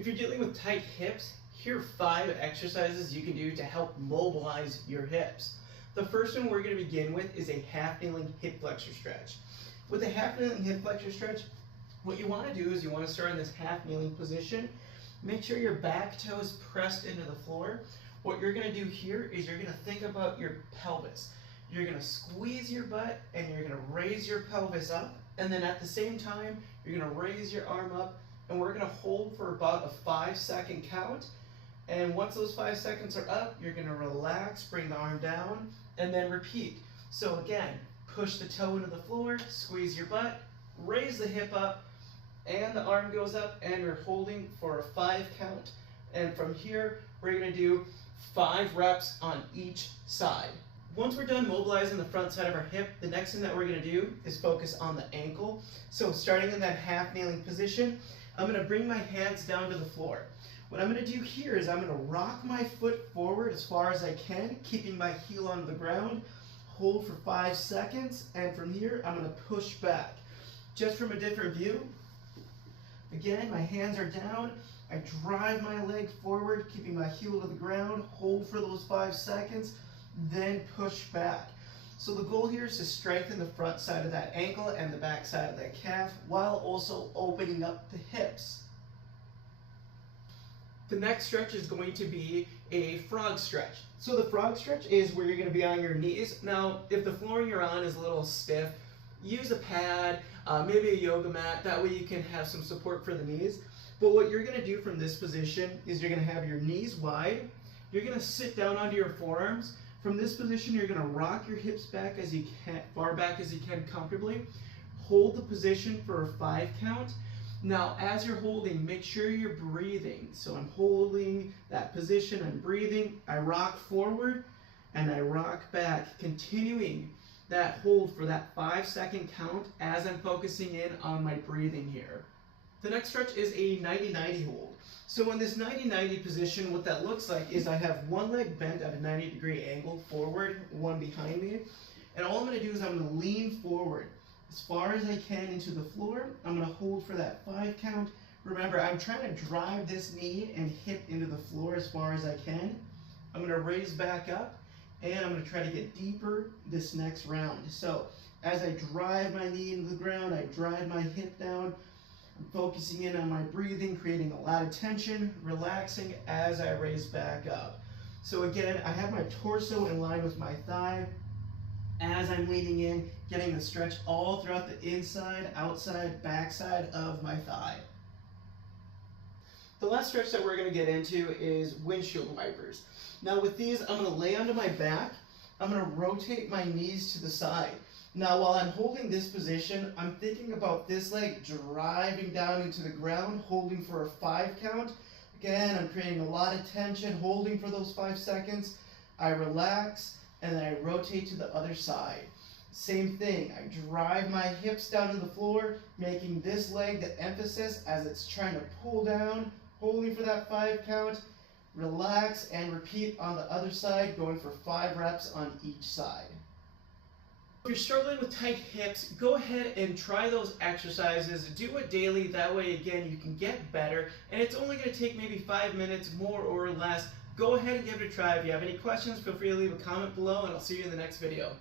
If you're dealing with tight hips, here are 5 exercises you can do to help mobilize your hips. The first one we're going to begin with is a half kneeling hip flexor stretch. With a half kneeling hip flexor stretch, what you want to do is you want to start in this half kneeling position. Make sure your back toe is pressed into the floor. What you're going to do here is you're going to think about your pelvis. You're going to squeeze your butt and you're going to raise your pelvis up, and then at the same time you're going to raise your arm up, and we're going to hold for about a 5-second count. And once those 5 seconds are up, you're going to relax, bring the arm down, and then repeat. So again, push the toe into the floor, squeeze your butt, raise the hip up, and the arm goes up, and you're holding for a 5 count. And from here, we're going to do 5 reps on each side. Once we're done mobilizing the front side of our hip, the next thing that we're going to do is focus on the ankle. So starting in that half kneeling position, I'm going to bring my hands down to the floor. What I'm going to do here is I'm going to rock my foot forward as far as I can, keeping my heel onto the ground, hold for 5 seconds, and from here I'm going to push back. Just from a different view, again, my hands are down, I drive my leg forward, keeping my heel to the ground, hold for those 5 seconds, then push back. So the goal here is to strengthen the front side of that ankle and the back side of that calf while also opening up the hips. The next stretch is going to be a frog stretch. So the frog stretch is where you're going to be on your knees. Now, if the floor you're on is a little stiff, use a pad, maybe a yoga mat. That way you can have some support for the knees. But what you're going to do from this position is you're going to have your knees wide. You're going to sit down onto your forearms. From this position, you're going to rock your hips back as you can, far back as you can comfortably. Hold the position for a 5 count. Now, as you're holding, make sure you're breathing. So I'm holding that position, I'm breathing, I rock forward, and I rock back, continuing that hold for that 5-second count as I'm focusing in on my breathing here. The next stretch is a 90-90 hold. So in this 90-90 position, what that looks like is I have one leg bent at a 90-degree angle forward, one behind me, and all I'm going to do is I'm going to lean forward as far as I can into the floor. I'm going to hold for that 5 count. Remember, I'm trying to drive this knee and hip into the floor as far as I can. I'm going to raise back up, and I'm going to try to get deeper this next round. So as I drive my knee into the ground, I drive my hip down. I'm focusing in on my breathing, creating a lot of tension, relaxing as I raise back up. So again, I have my torso in line with my thigh. As I'm leaning in, getting the stretch all throughout the inside, outside, backside of my thigh. The last stretch that we're going to get into is windshield wipers. Now with these, I'm going to lay onto my back. I'm going to rotate my knees to the side. Now while I'm holding this position, I'm thinking about this leg driving down into the ground, holding for a 5 count. Again, I'm creating a lot of tension, holding for those 5 seconds. I relax, and then I rotate to the other side. Same thing, I drive my hips down to the floor, making this leg the emphasis as it's trying to pull down, holding for that 5 count, relax, and repeat on the other side, going for 5 reps on each side. If you're struggling with tight hips, go ahead and try those exercises. Do it daily, that way again you can get better, and it's only going to take maybe 5 minutes, more or less. Go ahead and give it a try. If you have any questions, feel free to leave a comment below, and I'll see you in the next video.